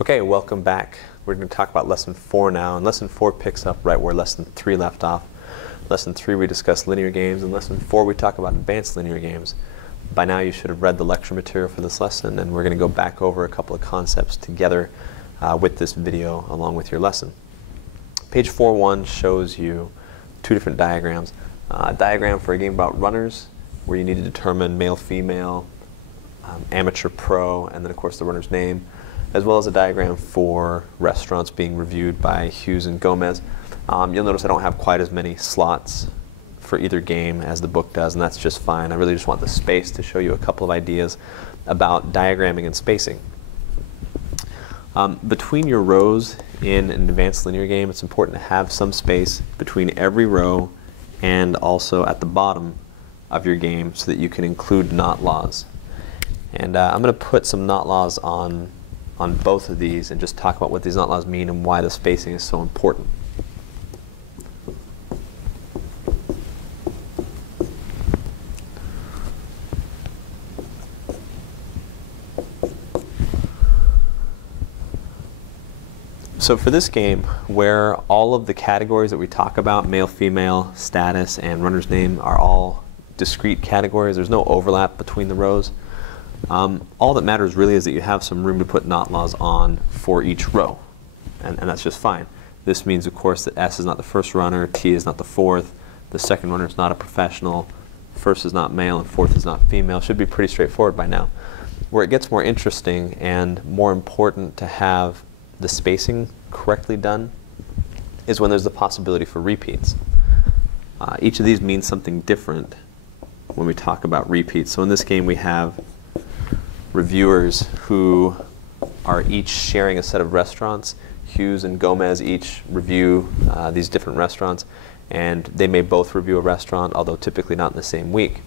Okay, welcome back. We're going to talk about Lesson 4 now, and Lesson 4 picks up right where Lesson 3 left off. Lesson 3 we discuss linear games, and Lesson 4 we talk about advanced linear games. By now you should have read the lecture material for this lesson, and we're going to go back over a couple of concepts together with this video along with your lesson. Page 4.1 shows you two different diagrams. A diagram for a game about runners, where you need to determine male, female, amateur, pro, and then of course the runner's name, as well as a diagram for restaurants being reviewed by Hughes and Gomez. You'll notice I don't have quite as many slots for either game as the book does, and that's just fine. I really just want the space to show you a couple of ideas about diagramming and spacing. Between your rows in an advanced linear game, it's important to have some space between every row and also at the bottom of your game so that you can include not laws. And I'm going to put some not laws on both of these and just talk about what these not laws mean and why the spacing is so important. So for this game, where all of the categories that we talk about, male, female, status, and runner's name, are all discrete categories, there's no overlap between the rows. All that matters really is that you have some room to put not laws on for each row, and that's just fine. This means, of course, that S is not the first runner, T is not the fourth, the second runner is not a professional, first is not male, and fourth is not female. Should be pretty straightforward by now. Where it gets more interesting and more important to have the spacing correctly done is when there's the possibility for repeats. Each of these means something different when we talk about repeats. So in this game we have reviewers who are each sharing a set of restaurants. Hughes and Gomez each review these different restaurants, and they may both review a restaurant, although typically not in the same week.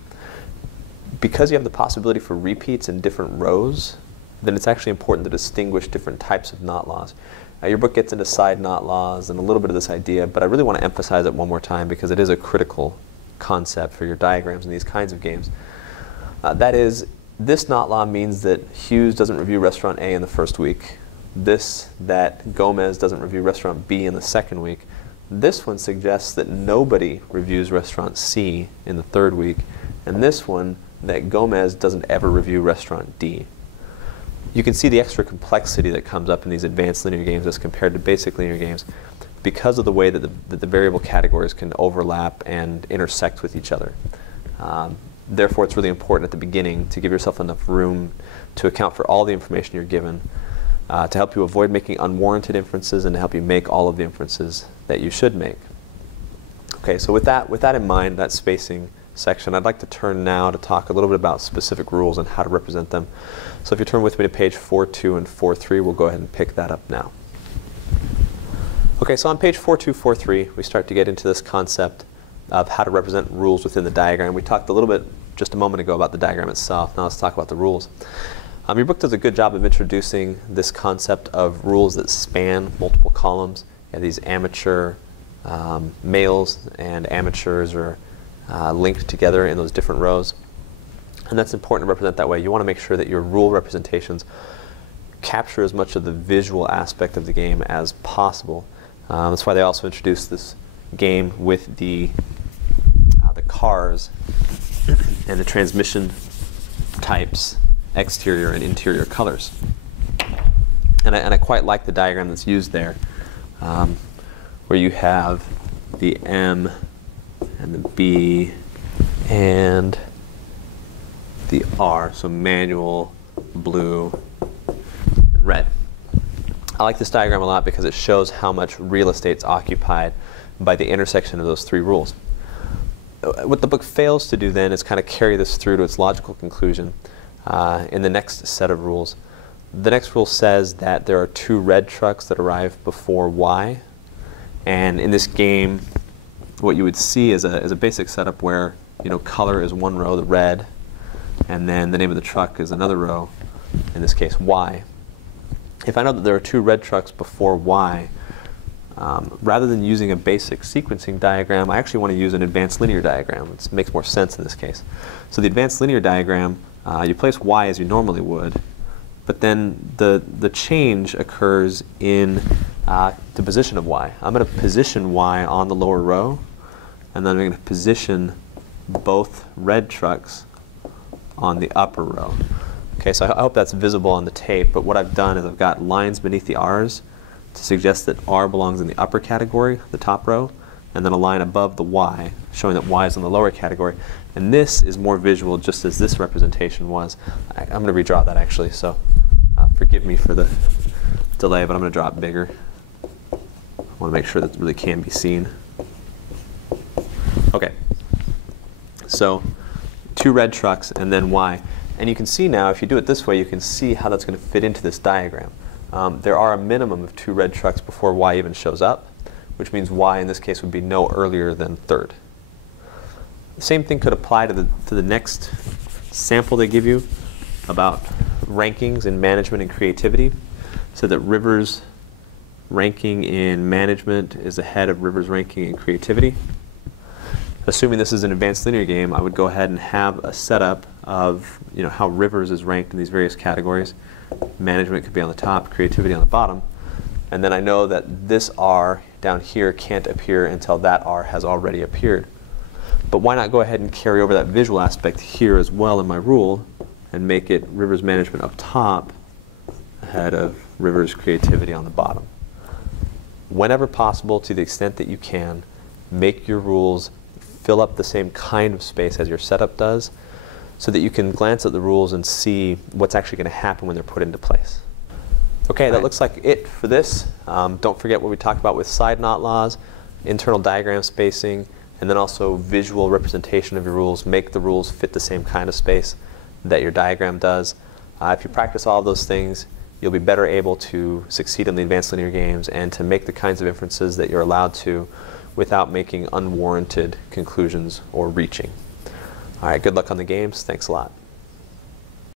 Because you have the possibility for repeats in different rows, then it's actually important to distinguish different types of not laws. Your book gets into side not laws and a little bit of this idea, but I really want to emphasize it one more time because it is a critical concept for your diagrams in these kinds of games. That is, this not law means that Hughes doesn't review restaurant A in the first week. That Gomez doesn't review restaurant B in the second week. This one suggests that nobody reviews restaurant C in the third week. And this one, that Gomez doesn't ever review restaurant D. You can see the extra complexity that comes up in these advanced linear games as compared to basic linear games because of the way that the variable categories can overlap and intersect with each other. Therefore, it's really important at the beginning to give yourself enough room to account for all the information you're given, to help you avoid making unwarranted inferences and to help you make all of the inferences that you should make. Okay, so with that in mind, that spacing section, I'd like to turn now to talk a little bit about specific rules and how to represent them. So if you turn with me to page 4.2 and 4.3, we'll go ahead and pick that up now. Okay, so on page 4.2, 4.3, we start to get into this concept of how to represent rules within the diagram. We talked a little bit just a moment ago about the diagram itself. Now let's talk about the rules. Your book does a good job of introducing this concept of rules that span multiple columns. You have these amateur males and amateurs are linked together in those different rows. And that's important to represent that way. You want to make sure that your rule representations capture as much of the visual aspect of the game as possible. That's why they also introduced this game with the cars and the transmission types, exterior and interior colors. And I quite like the diagram that's used there, where you have the M and the B and the R, so manual, blue, and red. I like this diagram a lot because it shows how much real estate's occupied by the intersection of those three rules. What the book fails to do then is kind of carry this through to its logical conclusion in the next set of rules. The next rule says that there are two red trucks that arrive before Y, and in this game what you would see is a basic setup where, you know, color is one row, the red, and then the name of the truck is another row, in this case Y. If I know that there are two red trucks before Y, rather than using a basic sequencing diagram, I actually want to use an advanced linear diagram. It makes more sense in this case. So the advanced linear diagram, you place Y as you normally would, but then the change occurs in the position of y. I'm going to position y on the lower row, and then I'm going to position both red trucks on the upper row. Okay, so I hope that's visible on the tape, but what I've done is I've got lines beneath the R's to suggest that R belongs in the upper category, the top row, and then a line above the Y, showing that Y is in the lower category. And this is more visual, just as this representation was. I'm going to redraw that actually, so forgive me for the delay, but I'm going to draw it bigger. I want to make sure that it really can be seen. Okay, so 2 red trucks and then Y. And you can see now, if you do it this way, you can see how that's going to fit into this diagram. There are a minimum of 2 red trucks before Y even shows up, which means Y in this case would be no earlier than 3rd. The same thing could apply to the next sample they give you about rankings in management and creativity. So that Rivers' ranking in management is ahead of Rivers' ranking in creativity. Assuming this is an advanced linear game, I would go ahead and have a setup of how Rivers is ranked in these various categories. Management could be on the top, creativity on the bottom. And then I know that this R down here can't appear until that R has already appeared. But why not go ahead and carry over that visual aspect here as well in my rule and make it Rivers management up top ahead of Rivers creativity on the bottom. Whenever possible, to the extent that you can, make your rules fill up the same kind of space as your setup does, so that you can glance at the rules and see what's actually going to happen when they're put into place. Okay, that looks like it for this. Don't forget what we talked about with side knot laws, internal diagram spacing, and then also visual representation of your rules. Make the rules fit the same kind of space that your diagram does. If you practice all of those things, you'll be better able to succeed in the advanced linear games and to make the kinds of inferences that you're allowed to without making unwarranted conclusions or reaching. All right, good luck on the games. Thanks a lot.